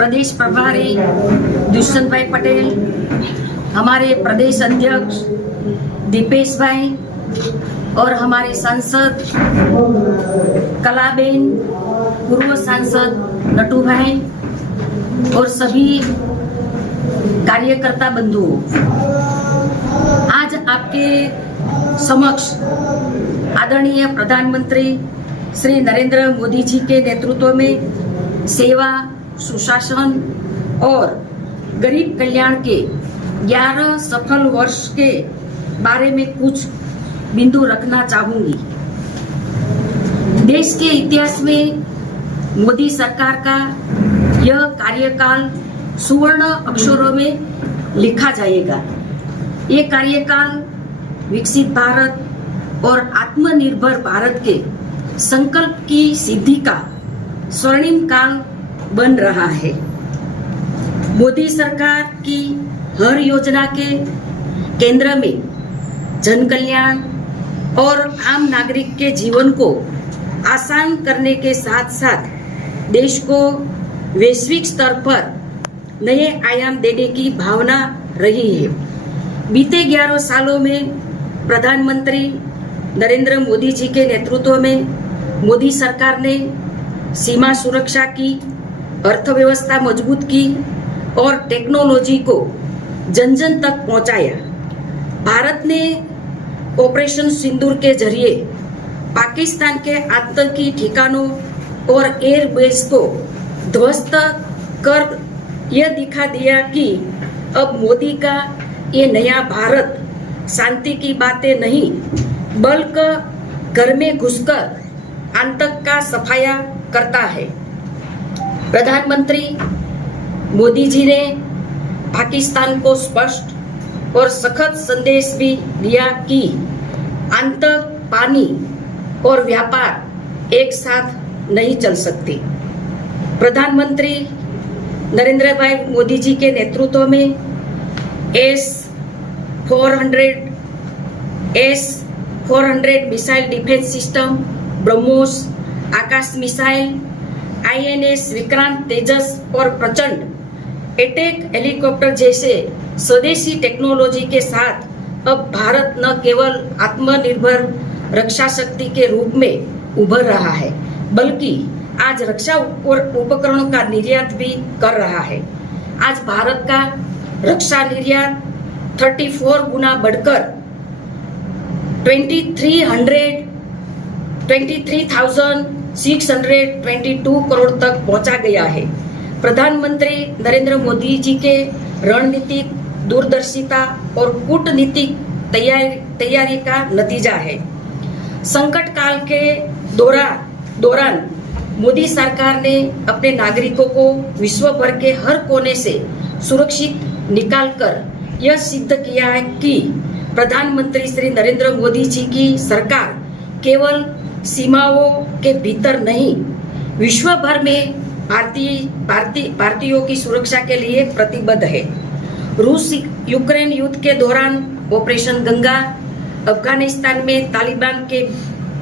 प्रदेश प्रभारी दुष्यंत भाई पटेल, हमारे प्रदेश अध्यक्ष दीपेश भाई और हमारे सांसद कलाबेन, पूर्व सांसद नटू भाई और सभी कार्यकर्ता बंधुओं, आज आपके समक्ष आदरणीय प्रधानमंत्री श्री नरेंद्र मोदी जी के नेतृत्व में सेवा, सुशासन और गरीब कल्याण के 11 सफल वर्ष के बारे में कुछ बिंदु रखना चाहूंगी। देश के इतिहास में मोदी सरकार का यह कार्यकाल सुवर्ण अक्षरों में लिखा जाएगा। ये कार्यकाल विकसित भारत और आत्मनिर्भर भारत के संकल्प की सिद्धि का स्वर्णिम काल बन रहा है। मोदी सरकार की हर योजना के केंद्र में जन कल्याण और आम नागरिक के जीवन को आसान करने के साथ साथ देश को वैश्विक स्तर पर नए आयाम देने की भावना रही है। बीते 11 सालों में प्रधानमंत्री नरेंद्र मोदी जी के नेतृत्व में मोदी सरकार ने सीमा सुरक्षा की, अर्थव्यवस्था मजबूत की और टेक्नोलॉजी को जन जन तक पहुंचाया। भारत ने ऑपरेशन सिंदूर के जरिए पाकिस्तान के आतंकी ठिकानों और एयरबेस को ध्वस्त कर यह दिखा दिया कि अब मोदी का ये नया भारत शांति की बातें नहीं बल्कि घर में घुसकर आतंक का सफाया करता है। प्रधानमंत्री मोदी जी ने पाकिस्तान को स्पष्ट और सख्त संदेश भी दिया कि आतंक, पानी और व्यापार एक साथ नहीं चल सकते। प्रधानमंत्री नरेंद्र भाई मोदी जी के नेतृत्व में S-400 missile defence system, BrahMos Akash missile, INS Vikrant, Tejas और प्रचंड अटैक हेलीकॉप्टर जैसे स्वदेशी टेक्नोलॉजी के साथ अब भारत न केवल आत्मनिर्भर रक्षा शक्ति के रूप में उभर रहा है बल्कि आज रक्षा उपकरणों का निर्यात भी कर रहा है। आज भारत का रक्षा निर्यात 34 गुना बढ़कर 23,622 करोड़ तक पहुंचा गया है। प्रधानमंत्री नरेंद्र मोदी जी के रणनीतिक दूरदर्शिता और कूटनीतिक तैयारी का नतीजा है। संकट काल के दौरान मोदी सरकार ने अपने नागरिकों को विश्व भर के हर कोने से सुरक्षित निकालकर यह सिद्ध किया है कि प्रधानमंत्री श्री नरेंद्र मोदी जी की सरकार केवल सीमाओं के भीतर नहीं, विश्व भर में भारतीयों की सुरक्षा के लिए प्रतिबद्ध है। रूस यूक्रेन युद्ध के दौरान ऑपरेशन गंगा, अफगानिस्तान में तालिबान के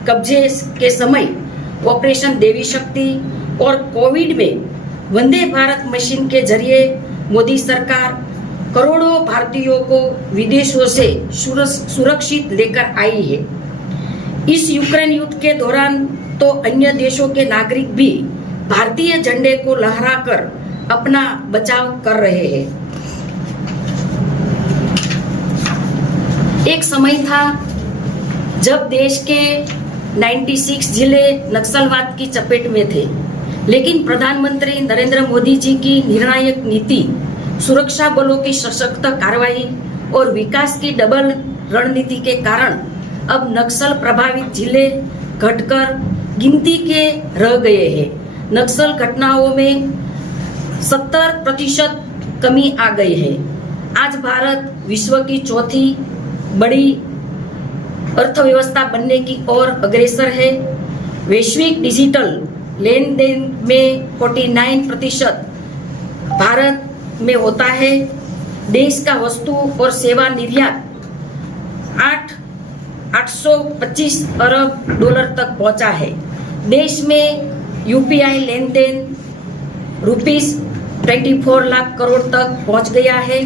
कब्जे के समय ऑपरेशन देवी शक्ति और कोविड में वंदे भारत मिशन के जरिए मोदी सरकार करोड़ों भारतीयों को विदेशों से सुरक्षित लेकर आई है। इस यूक्रेन युद्ध के दौरान तो अन्य देशों के नागरिक भी भारतीय झंडे को लहराकर अपना बचाव कर रहे हैं। एक समय था जब देश के 96 जिले नक्सलवाद की चपेट में थे, लेकिन प्रधानमंत्री नरेंद्र मोदी जी की निर्णायक नीति, सुरक्षा बलों की सशक्त कार्रवाई और विकास की डबल रणनीति के कारण अब नक्सल प्रभावित जिले घटकर गिनती के रह गए हैं। नक्सल घटनाओं में 70% कमी आ गई है। आज भारत विश्व की चौथी बड़ी अर्थव्यवस्था बनने की ओर अग्रसर है। वैश्विक डिजिटल लेन देन में 49% भारत में होता है। देश का वस्तु और सेवा निर्यात 825 अरब डॉलर तक पहुंचा है। देश में UPI लेन देन 24 लाख करोड़ तक पहुंच गया है।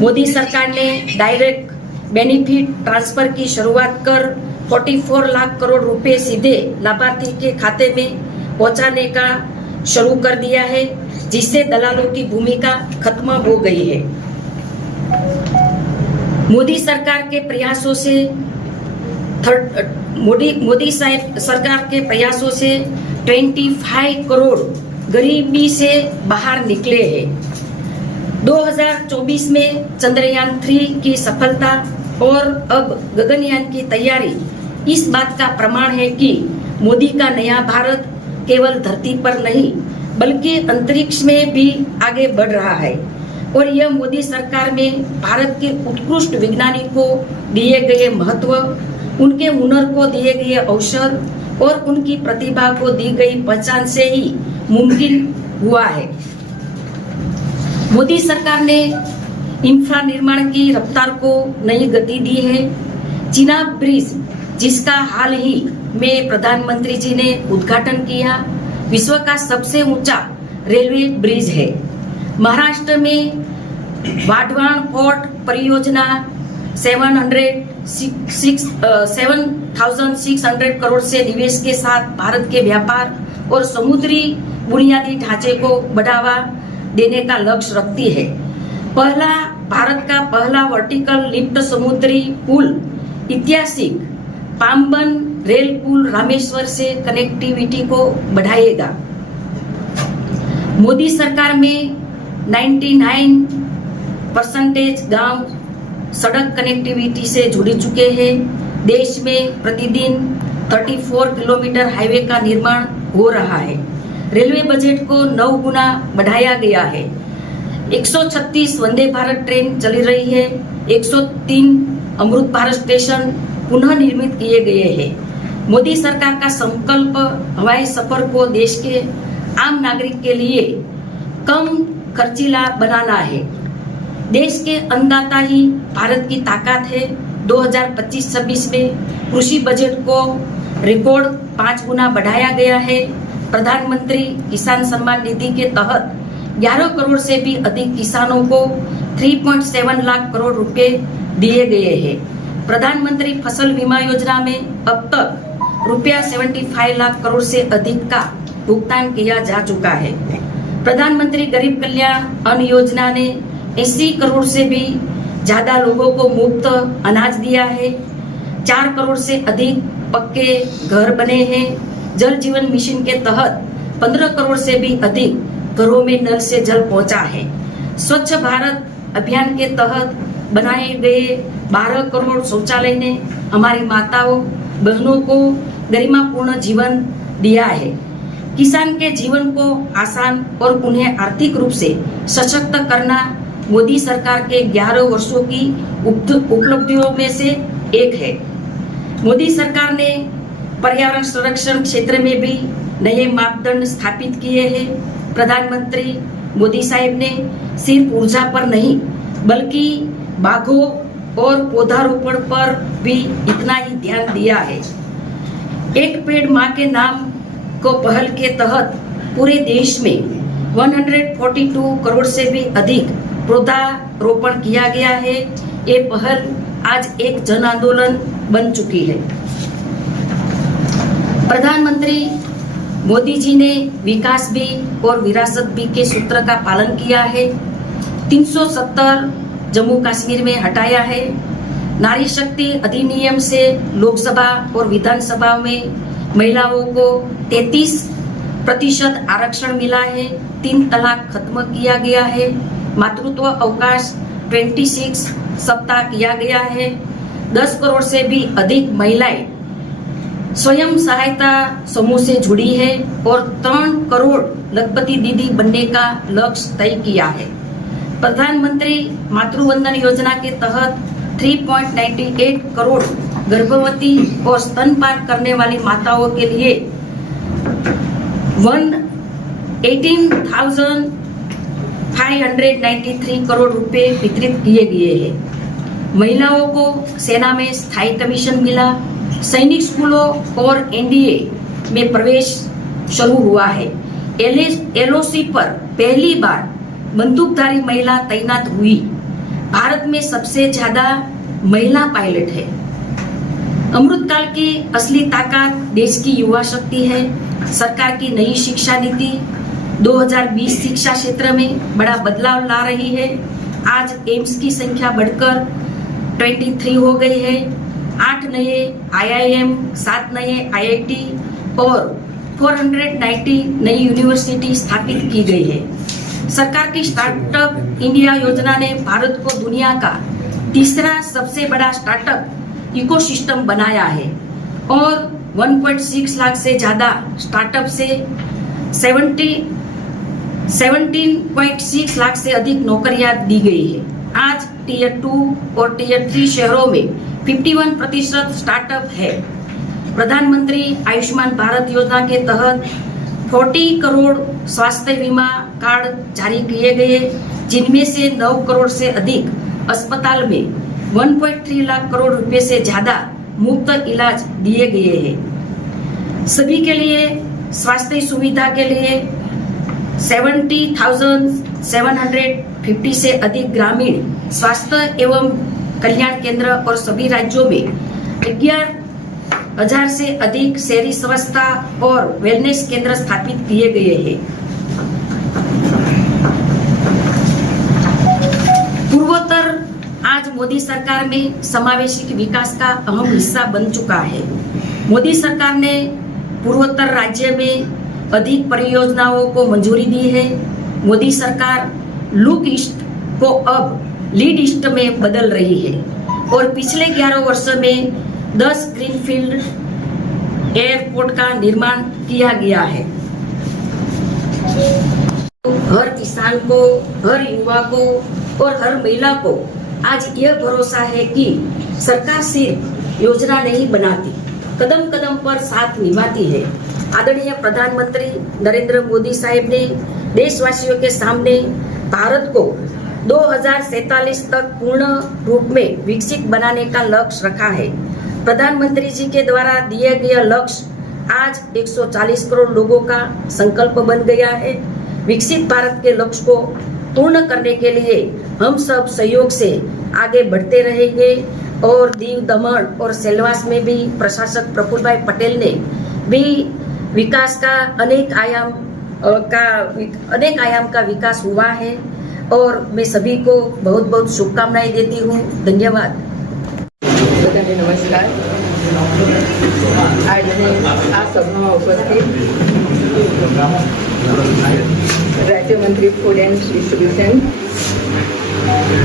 मोदी सरकार ने डायरेक्ट बेनिफिट ट्रांसफर की शुरुआत कर 44 लाख करोड़ रुपए सीधे लाभार्थी के खाते में पहुंचाने का शुरू कर दिया है, जिससे दलालों की भूमिका खत्म हो गई है। मोदी सरकार के प्रयासों से मोदी सरकार के प्रयासों से 25 करोड़ गरीबी से बाहर निकले हैं। 2024 में चंद्रयान 3 की सफलता और अब गगनयान की तैयारी इस बात का प्रमाण है कि मोदी का नया भारत केवल धरती पर नहीं बल्कि अंतरिक्ष में भी आगे बढ़ रहा है। और यह मोदी सरकार में भारत के उत्कृष्ट वैज्ञानिकों को दिए गए महत्व, उनके हुनर को दिए गए अवसर और उनकी प्रतिभा को दी गई पहचान से ही मुमकिन हुआ है। मोदी सरकार ने इंफ्रा निर्माण की रफ्तार को नई गति दी है। चिनाब ब्रिज, जिसका हाल ही में प्रधानमंत्री जी ने उद्घाटन किया, विश्व का सबसे ऊंचा रेलवे ब्रिज है। महाराष्ट्र में वाढवान पोर्ट परियोजना 7,600 करोड़ से निवेश के साथ भारत के व्यापार और समुद्री बुनियादी ढांचे को बढ़ावा देने का लक्ष्य रखती है। भारत का पहला वर्टिकल लिफ्ट समुद्री पुल ऐतिहासिक पाम्बन रेल पुल रामेश्वर से कनेक्टिविटी को बढ़ाएगा। मोदी सरकार में 99% गांव सड़क कनेक्टिविटी से जुड़ चुके हैं। देश में प्रतिदिन 34 किलोमीटर हाईवे का निर्माण हो रहा है। रेलवे बजट को 9 गुना बढ़ाया गया है। 136 वंदे भारत ट्रेन चली रही है। 103 अमृत भारत स्टेशन पुनः निर्मित किए गए हैं। मोदी सरकार का संकल्प हवाई सफर को देश के आम नागरिक के लिए कम खर्चीला बनाना है। देश के अन्नदाता ही भारत की ताकत है। 2025-26 में कृषि बजट को रिकॉर्ड 5 गुना बढ़ाया गया है। प्रधानमंत्री किसान सम्मान निधि के तहत 11 करोड़ से भी अधिक किसानों को 3.7 लाख करोड़ रुपए दिए गए हैं। प्रधानमंत्री फसल बीमा योजना में अब तक रुपया 75 लाख करोड़ से अधिक का भुगतान किया जा चुका है। प्रधानमंत्री गरीब कल्याण अन्न योजना ने 80 करोड़ से भी ज्यादा लोगों को मुफ्त अनाज दिया है। 4 करोड़ से अधिक पक्के घर बने हैं। जल जीवन मिशन के तहत 15 करोड़ से भी अधिक घरों में नल से जल पहुंचा है। स्वच्छ भारत अभियान के तहत बनाए गए 12 करोड़ शौचालय ने हमारी माताओं बहनों को गरिमापूर्ण जीवन दिया है। किसान के जीवन को आसान और उन्हें आर्थिक रूप से सशक्त करना मोदी सरकार के 11 वर्षों की उपलब्धियों में से एक है। मोदी सरकार ने पर्यावरण संरक्षण क्षेत्र में भी नए मापदंड स्थापित किए हैं। प्रधानमंत्री मोदी साहब ने सिर्फ ऊर्जा पर नहीं बल्कि बाघों और पौधारोपण पर भी इतना ही ध्यान दिया है। एक पेड़ माँ के नाम को पहल के तहत पूरे देश में 142 करोड़ से भी अधिक पौधारोपण किया गया है। ये पहल आज एक जन आंदोलन बन चुकी है। प्रधानमंत्री मोदी जी ने विकास भी और विरासत भी के सूत्र का पालन किया है। 370 जम्मू कश्मीर में हटाया है। नारी शक्ति अधिनियम से लोकसभा और विधानसभा में महिलाओं को 33% आरक्षण मिला है। 3 तलाक खत्म किया गया है। मातृत्व अवकाश 26 सप्ताह किया गया है। 10 करोड़ से भी अधिक महिलाएं स्वयं सहायता समूह से जुड़ी है और 3 करोड़ लखपति दीदी बनने का लक्ष्य तय किया है। प्रधानमंत्री मातृवंदन योजना के तहत 3.98 करोड़ गर्भवती और स्तनपान करने वाली माताओं के लिए 18,593 करोड़ रुपए वितरित किए गए हैं। महिलाओं को सेना में स्थायी कमीशन मिला। सैनिक स्कूलों और एनडीए में प्रवेश शुरू हुआ है। एलओसी पर पहली बार बंदूकधारी महिला तैनात हुई। भारत में सबसे ज्यादा महिला पायलट है। अमृतकाल की असली ताकत देश की युवा शक्ति है। सरकार की नई शिक्षा नीति 2020 शिक्षा क्षेत्र में बड़ा बदलाव ला रही है। आज एम्स की संख्या बढ़कर 23 हो गई है। 8 नए IIM, 7 नए IIT और 490 नई यूनिवर्सिटी स्थापित की गई है। सरकार की स्टार्टअप इंडिया योजना ने भारत को दुनिया का तीसरा सबसे बड़ा स्टार्टअप इकोसिस्टम बनाया है और 1.6 लाख से ज्यादा स्टार्टअप से 17.6 लाख से अधिक नौकरियां दी गई है। आज टियर 2 और टियर 3 शहरों में 51% स्टार्टअप है। प्रधानमंत्री आयुष्मान भारत योजना के तहत 40 करोड़ स्वास्थ्य बीमा कार्ड जारी किए गए, जिनमें से 9 करोड़ से अधिक अस्पताल में 1.3 लाख करोड़ रुपए से ज्यादा मुफ्त इलाज दिए गए हैं। सभी के लिए स्वास्थ्य सुविधा के लिए 70,750 से अधिक ग्रामीण स्वास्थ्य एवं कल्याण केंद्र और सभी राज्यों में 11,000 से अधिक शहरी स्वास्थ्य और वेलनेस केंद्र स्थापित किए गए हैं। पूर्वोत्तर आज मोदी सरकार में समावेशी विकास का अहम हिस्सा बन चुका है। मोदी सरकार ने पूर्वोत्तर राज्य में अधिक परियोजनाओं को मंजूरी दी है। मोदी सरकार लुक ईस्ट को अब लीड ईस्ट में बदल रही है और पिछले 11 वर्षों में 10 ग्रीनफील्ड एयरपोर्ट का निर्माण किया गया है। हर किसान को, हर युवा को और हर महिला को आज यह भरोसा है कि सरकार सिर्फ योजना नहीं बनाती, कदम कदम पर साथ निभाती है। आदरणीय प्रधानमंत्री नरेंद्र मोदी साहब ने देशवासियों के सामने भारत को 2047 तक पूर्ण रूप में विकसित बनाने का लक्ष्य रखा है। प्रधानमंत्री जी के द्वारा दिए गए लक्ष्य आज 140 करोड़ लोगों का संकल्प बन गया है। विकसित भारत के लक्ष्य को पूर्ण करने के लिए हम सब सहयोग से आगे बढ़ते रहेंगे और दीव, दमन और सेल्वास में भी प्रशासक प्रफुल्ल भाई पटेल ने भी विकास का अनेक आयाम का विकास हुआ है और मैं सभी को बहुत बहुत शुभकामनाएं देती हूँ। धन्यवाद। नमस्कार। आज आ सभा उपस्थित राज्य मंत्री फूड एंड डिस्ट्रीब्यूशन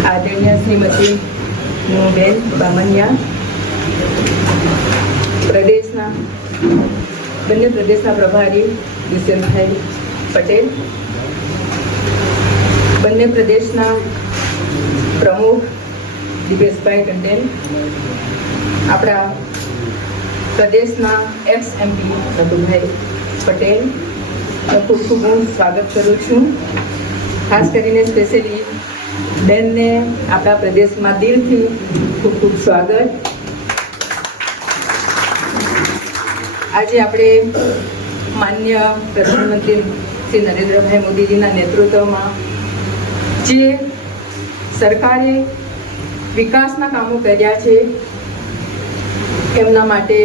आदरणीय श्रीमती नीमूबेन बामणिया, બંને પ્રદેશના પ્રભારી વિશેનભાઈ પટેલ, બંને પ્રદેશના પ્રમુખ દિપેશભાઈ ટંડેલ, આપણા પ્રદેશના એક્સ MP સતુભાઈ પટેલ, ખૂબ ખૂબ હું સ્વાગત કરું છું. ખાસ કરીને સ્પેશિયલી બેનને આપણા પ્રદેશમાં દિલથી ખૂબ ખૂબ સ્વાગત. આજે આપણે માન્ય પ્રધાનમંત્રી શ્રી નરેન્દ્રભાઈ મોદીજીના નેતૃત્વમાં જે સરકારે વિકાસના કામો કર્યા છે એમના માટે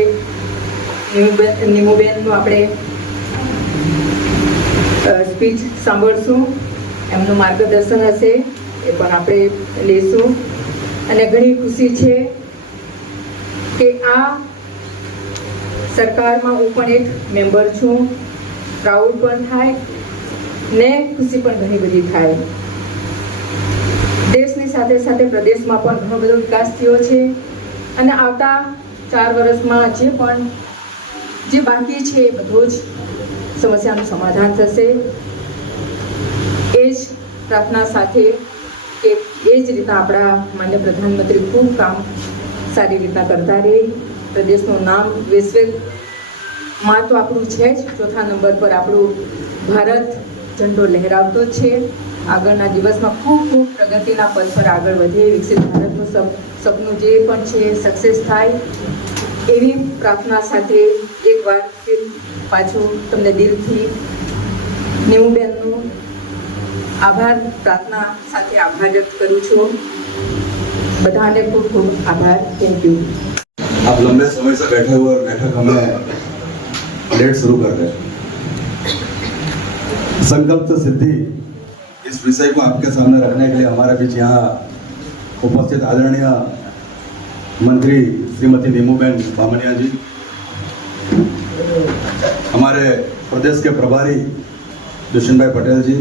નીમુબેનનું આપણે સ્પીચ સાંભળશું. એમનું માર્ગદર્શન હશે એ પણ આપણે લેશું. અને ઘણી ખુશી છે કે આ સરકારમાં હું પણ એક મેમ્બર છું. પ્રાઉડ પણ થાય ને ખુશી પણ ઘણી બધી થાય. દેશની સાથે સાથે પ્રદેશમાં પણ ઘણો બધો વિકાસ થયો છે અને આવતા 4 વર્ષમાં જે બાકી છે એ બધો જ સમસ્યાનું સમાધાન થશે. એ જ પ્રાર્થના સાથે કે એ જ રીતના આપણા માન્ય પ્રધાનમંત્રી ખૂબ કામ સારી રીતના કરતા રહે. પ્રદેશનું નામ વૈશ્વિકમાં તો આપણું છે જ, 4થા નંબર પર આપણું ભારત ઝંડો લહેરાવતો જ છે. આગળના દિવસમાં ખૂબ ખૂબ પ્રગતિના પથ પર આગળ વધે, વિકસિત ભારતનું સપનું જે પણ છે સક્સેસ થાય એવી પ્રાર્થના સાથે એકવાર પાછું તમને દિલથી નીમુબેનનું આભાર પ્રાર્થના સાથે આભાર વ્યક્ત કરું છું. બધાને ખૂબ ખૂબ આભાર. Thank you. आप लंबे समय से बैठे हुए और बैठक हमें लेट शुरू कर रहे हैं. संकल्प से सिद्धि इस विषय को आपके सामने रखने के लिए हमारे बीच यहाँ उपस्थित आदरणीय मंत्री श्रीमती नीमूबेन बामनिया जी, हमारे प्रदेश के प्रभारी दुष्यंत भाई पटेल जी,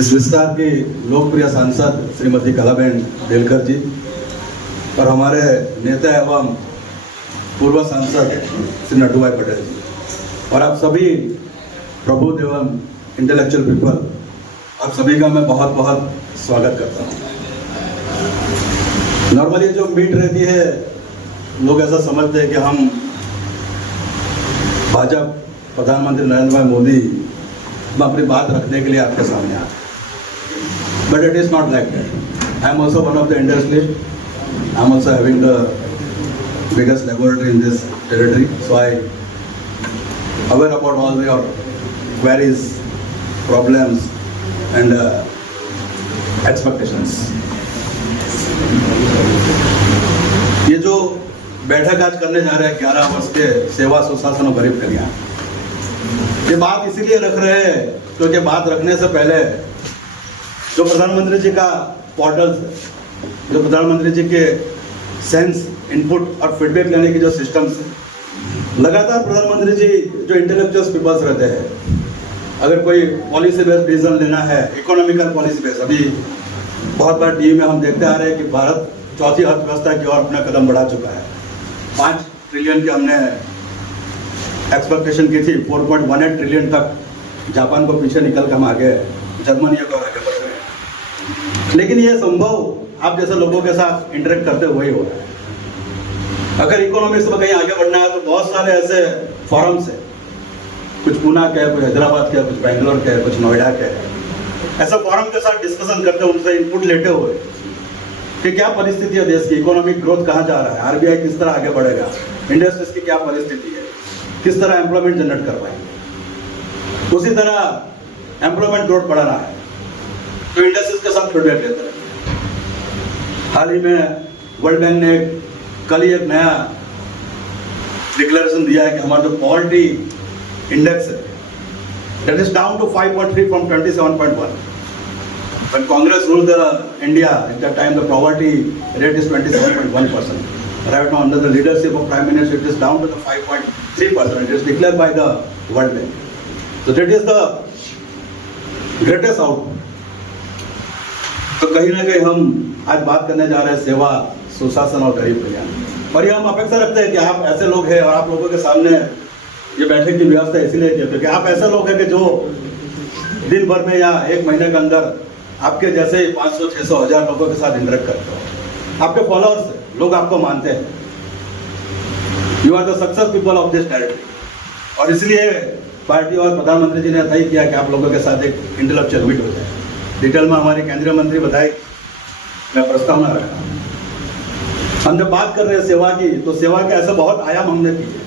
इस विस्तार की लोकप्रिय सांसद श्रीमती कलाबेन देलकर जी और हमारे नेता एवं पूर्व सांसद श्री नड्डू भाई पटेल जी और आप सभी प्रबुद्ध एवं इंटेलेक्चुअल पीपल, आप सभी का मैं बहुत बहुत स्वागत करता हूँ. नॉर्मली जो मीट रहती है लोग ऐसा समझते हैं कि हम भाजपा प्रधानमंत्री नरेंद्र भाई मोदी में अपनी बात रखने के लिए आपके सामने आए, but it is not like that. I am also one of the industrialist. I am also having the biggest laboratory in this territory, so I aware about all your queries, problems and expectations. ये जो बैठक आज करने जा रहे हैं 11 वर्ष के सेवा सुशासन और गरीब कल्याण, ये बात इसीलिए रख रहे हैं क्योंकि बात रखने से पहले जो प्रधानमंत्री जी का पोर्टल, जो प्रधानमंत्री जी के सेंस इनपुट और फीडबैक लेने की जो सिस्टम्स है, लगातार प्रधानमंत्री जी जो इंटेलेक्चुअल्स पीपल्स रहते हैं, अगर कोई पॉलिसी बेस्ड डिसीजन लेना है, इकोनॉमिकल पॉलिसी बेस्ड, अभी बहुत बार टीवी में हम देखते आ रहे हैं कि भारत चौथी अर्थव्यवस्था की ओर अपना कदम बढ़ा चुका है. 5 ट्रिलियन की हमने एक्सपेक्टेशन की थी, 4.18 ट्रिलियन तक जापान को पीछे निकल कर हम आगे, जर्मनी को आगे बढ़ रहे हैं. लेकिन ये संभव आप जैसे लोगों के साथ इंटरेक्ट करते हुए ही हो रहा है. अगर इकोनॉमिक्स में कहीं आगे बढ़ना है तो बहुत सारे ऐसे फॉरम्स हैं, कुछ पुणे के, कुछ हैदराबाद के, कुछ बेंगलोर के, कुछ नोएडा के, ऐसे फॉरम के साथ डिस्कशन करते हुए, उनसे इनपुट लेते हुए कि क्या परिस्थिति है देश की, इकोनॉमिक ग्रोथ कहाँ जा रहा है, आरबीआई किस तरह आगे बढ़ेगा, इंडस्ट्रीज की क्या परिस्थिति है, किस तरह एम्प्लॉयमेंट जनरेट कर पाएंगे. उसी तरह एम्प्लॉयमेंट ग्रोथ बढ़ाना है तो इंडस्ट्रीज के साथ फीडबैक लेते हैं. हाल ही में वर्ल्ड बैंक ने कल ही एक नया डिक्लेरेशन दिया है कि हमारा जो पॉवर्टी इंडेक्स है that is down to 5.3 from 27.1. When Congress ruled India at that time, the poverty rate is 27.1%. Right now, under the leadership of Prime Minister, it is down to the 5.3%. It is declared by the World Bank. So that is the greatest outcome. तो कहीं ना कहीं हम आज बात करने जा रहे हैं सेवा, सुशासन और गरीब कल्याण. और ये हम अपेक्षा रखते हैं कि आप ऐसे लोग हैं और आप लोगों के सामने ये बैठक की व्यवस्था इसलिए की क्योंकि आप ऐसे लोग हैं कि जो दिन भर में या एक महीने के अंदर आपके जैसे 500, 600, 1000 लोगों के साथ इंटरेक्ट करते हो. आपके फॉलोअर्स, लोग आपको मानते हैं. You are the success people of this territory. और इसलिए पार्टी और प्रधानमंत्री जी ने तय किया कि आप लोगों के साथ एक इंटेलेक्चुअल मीट हो जाए. डिटेल में हमारे केंद्रीय मंत्री बताए, मैं प्रस्तावना रखा. हम जब बात कर रहे हैं सेवा की, तो सेवा के ऐसे बहुत आयाम हमने किए,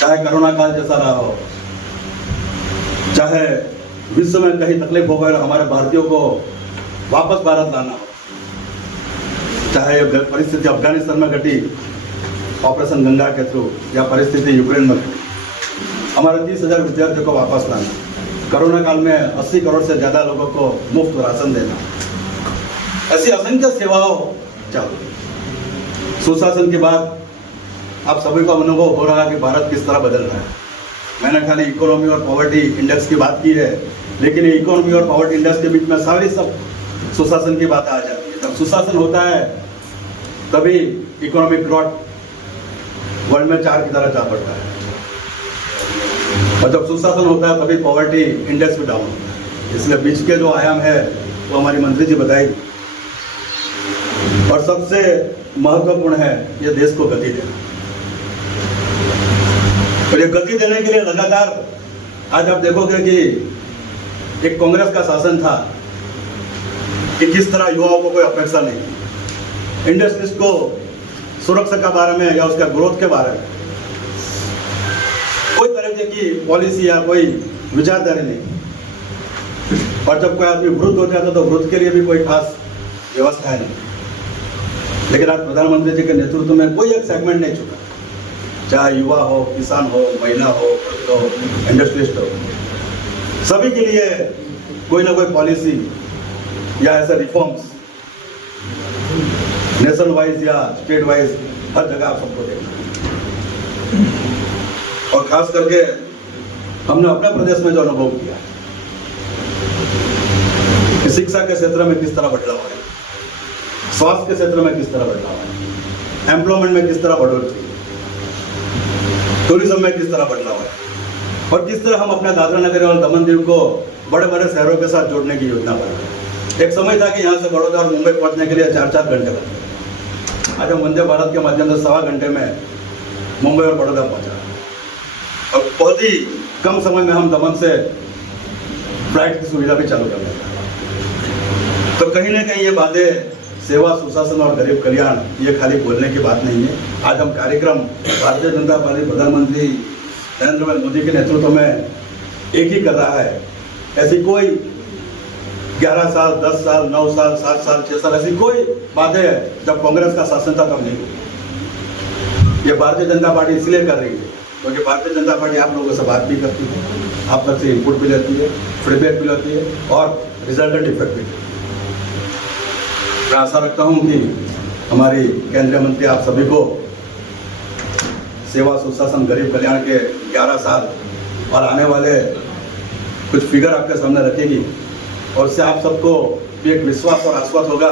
चाहे कोरोना काल जैसा रहा हो, चाहे विश्व में कहीं तकलीफ हो गई और हमारे भारतीयों को वापस भारत लाना हो, चाहे परिस्थिति अफगानिस्तान में घटी ऑपरेशन गंगा के थ्रू, या परिस्थिति यूक्रेन में घटी, हमारे 30,000 विद्यार्थियों को वापस लाना, कोरोना काल में 80 करोड़ से ज़्यादा लोगों को मुफ्त राशन देना, ऐसी असंख्य सेवाओं चालू. सुशासन के बाद आप सभी को अनुभव हो रहा है कि भारत किस तरह बदल रहा है. मैंने खाली इकोनॉमी और पॉवर्टी इंडेक्स की बात की है, लेकिन ये इकोनॉमी और पॉवर्टी इंडेक्स के बीच में सारी सब सुशासन की बात आ जाती है. जब सुशासन होता है तभी इकोनॉमिक ग्रोथ वर्ल्ड में 4 की तरह जा पड़ता है, और जब सुशासन होता है तभी पॉवर्टी इंडेक्स भी डाउन होता है. इसलिए बीच के जो आयाम है वो हमारी मंत्री जी बताएगी. और सबसे महत्वपूर्ण है ये देश को गति देना. और ये गति देने के लिए लगातार आज आप देखोगे कि एक कांग्रेस का शासन था कि किस तरह युवाओं को कोई अपेक्षा नहीं, इंडस्ट्रीज को सुरक्षा के बारे में या उसका ग्रोथ के बारे में कोई तरह की पॉलिसी या कोई विचारधारा नहीं. और जब कोई आदमी वृद्ध हो जाता तो वृद्ध के लिए भी कोई खास व्यवस्था है नहीं। लेकिन आज प्रधानमंत्री जी के नेतृत्व में कोई एक सेगमेंट नहीं छूटा, चाहे युवा हो, किसान हो, महिला हो, वृद्ध हो, इंडस्ट्रियलिस्ट हो, सभी के लिए कोई ना कोई पॉलिसी या ऐसे रिफॉर्म्स नेशन वाइज या स्टेट वाइज हर जगह आप सबको देखना। और खास करके हमने अपने प्रदेश में जो अनुभव किया कि शिक्षा के क्षेत्र में किस तरह बदलाव है, स्वास्थ्य के क्षेत्र में किस तरह बदलाव है, एम्प्लॉयमेंट में किस तरह बढ़ोतरी, टूरिज्म में किस तरह बदलाव है, और किस तरह हम अपने दादरा नगर और दमन दीव को बड़े बड़े शहरों के साथ जोड़ने की योजना बना रहे। एक समय था कि यहाँ से बड़ौदा और मुंबई पहुंचने के लिए 4-4 घंटे लगते। आज हम वंदे भारत के माध्यम से 1.25 घंटे में मुंबई और बड़ौदा पहुंचा, और बहुत ही कम समय में हम दमन से फ्लाइट की सुविधा भी चालू कर लेते। तो कहीं ना कहीं ये बातें सेवा, सुशासन और गरीब कल्याण ये खाली बोलने की बात नहीं है। आज हम कार्यक्रम भारतीय जनता पार्टी प्रधानमंत्री नरेंद्र भाई मोदी के नेतृत्व में एक ही कर रहा है। ऐसी कोई 11 साल, 10 साल, 9 साल, 7 साल, 6 साल ऐसी कोई बातें जब कांग्रेस का शासन था तब नहीं हुई। ये भारतीय जनता पार्टी इसलिए कर रही है क्योंकि भारतीय जनता पार्टी आप लोगों से बात भी करती है, आप तक से इनपुट भी लेती है, फीडबैक भी लेती है और रिजल्टेंट इफेक्ट भी। मैं आशा रखता हूं कि हमारी केंद्रीय मंत्री आप सभी को सेवा, सुशासन, गरीब कल्याण के 11 साल और आने वाले कुछ फिगर आपके सामने रखेगी, और इससे आप सबको भी एक विश्वास और आश्वास होगा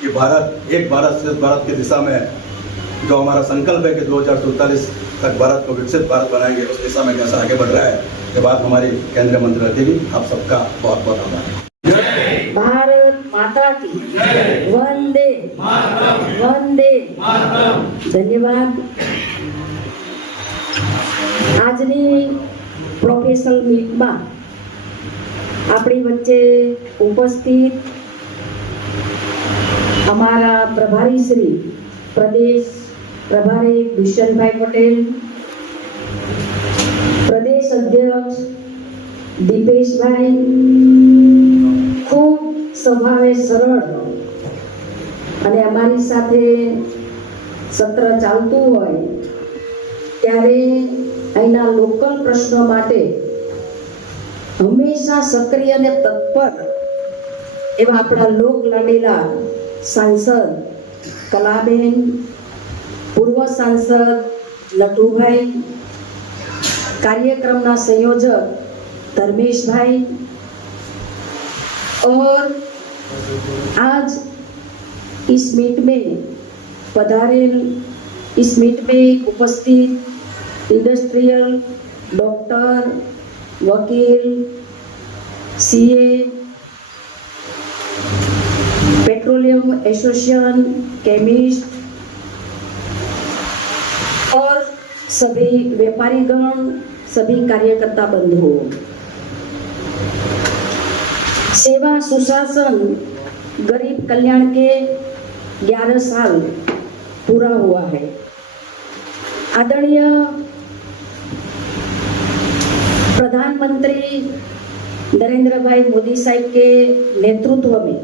कि भारत एक भारत श्रेष्ठ भारत की दिशा में जो हमारा संकल्प है कि 2047 तक भारत को विकसित भारत बनाएंगे, उस दिशा में कैसा आगे बढ़ रहा है, ये बात हमारी केंद्रीय मंत्री रखेगी। आप सबका बहुत बहुत आभार। भारत माता की वंदे वंदे। धन्यवाद। આજની પ્રોફેશનલ મીટમાં આપણી વચ્ચે ઉપસ્થિત અમારા પ્રભારી શ્રી પ્રદેશ પ્રભારી દુષ્યંતભાઈ પટેલ, પ્રદેશ અધ્યક્ષ દીપેશભાઈ, ખૂબ સ્વભાવે સરળ અને અમારી સાથે સત્ર ચાલતું હોય ત્યારે અહીંના લોકલ પ્રશ્નો માટે હંમેશા સક્રિય અને તત્પર એવા આપણા લોક લાડીલા સાંસદ કલાબેન, પૂર્વ સાંસદ નટુભાઈ, कार्यक्रमना संयोजक धर्मेश भाई, और आज इस मीट में पधारेल, इस मीट में उपस्थित इंडस्ट्रियल, डॉक्टर, वकील, सीए, पेट्रोलियम एसोसिएशन, केमिस्ट और सभी व्यापारीगण, सभी कार्यकर्ता बंधुओं, सेवा, सुशासन, गरीब कल्याण के 11 साल पूरा हुआ है। आदरणीय प्रधानमंत्री नरेंद्र भाई मोदी साहब के नेतृत्व में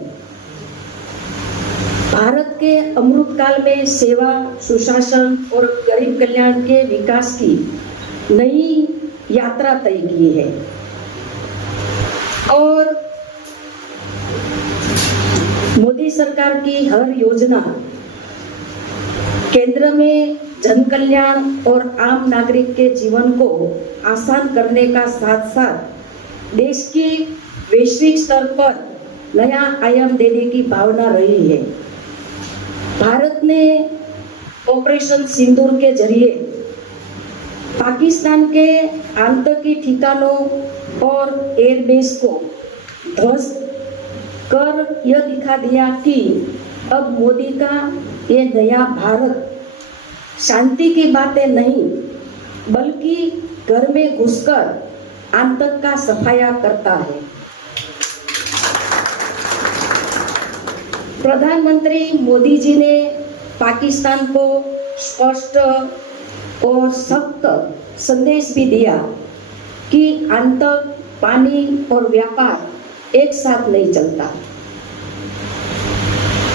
भारत के अमृत काल में सेवा, सुशासन और गरीब कल्याण के विकास की नई यात्रा तय की है, और मोदी सरकार की हर योजना केंद्र में जन कल्याण और आम नागरिक के जीवन को आसान करने का साथ साथ देश की वैश्विक स्तर पर नया आयाम देने की भावना रही है। भारत ने ऑपरेशन सिंदूर के जरिए पाकिस्तान के आतंकी ठिकानों और एयरबेस को ध्वस्त कर यह दिखा दिया कि अब मोदी का ये नया भारत शांति की बातें नहीं बल्कि घर में घुसकर आतंक का सफाया करता है। प्रधानमंत्री मोदी जी ने पाकिस्तान को स्पष्ट और सख्त संदेश भी दिया कि आतंक, पानी और व्यापार एक साथ नहीं चलता।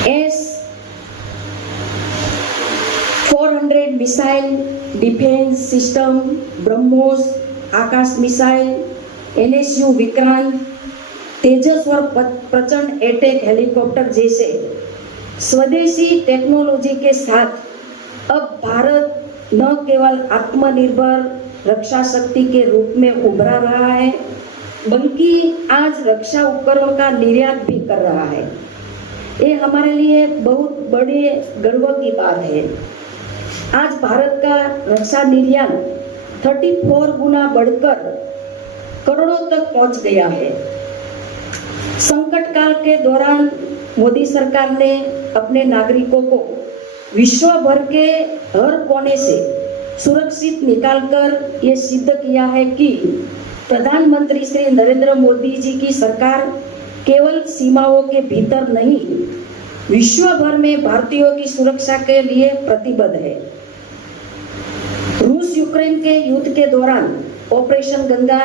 S-400 missile defence system, BrahMos Akash missile, NSU Vikrant, Tejas और प्रचंड अटैक हेलीकॉप्टर जैसे स्वदेशी टेक्नोलॉजी के साथ अब भारत न केवल आत्मनिर्भर रक्षा शक्ति के रूप में उभरा रहा है, बल्कि आज रक्षा उपकरणों का निर्यात भी कर रहा है। ये हमारे लिए बहुत बड़े गर्व की बात है। आज भारत का रक्षा निर्यात 34 गुना बढ़कर करोड़ों तक पहुंच गया है। संकट काल के दौरान मोदी सरकार ने अपने नागरिकों को विश्व भर के हर कोने से सुरक्षित निकालकर ये सिद्ध किया है कि प्रधानमंत्री श्री नरेंद्र मोदी जी की सरकार केवल सीमाओं के भीतर नहीं, विश्व भर में भारतीयों की सुरक्षा के लिए प्रतिबद्ध है। रूस यूक्रेन के युद्ध के दौरान ऑपरेशन गंगा,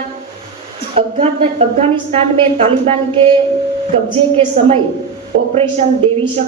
अफगानिस्तान में तालिबान के कब्जे के समय ऑपरेशन देवी शक्ति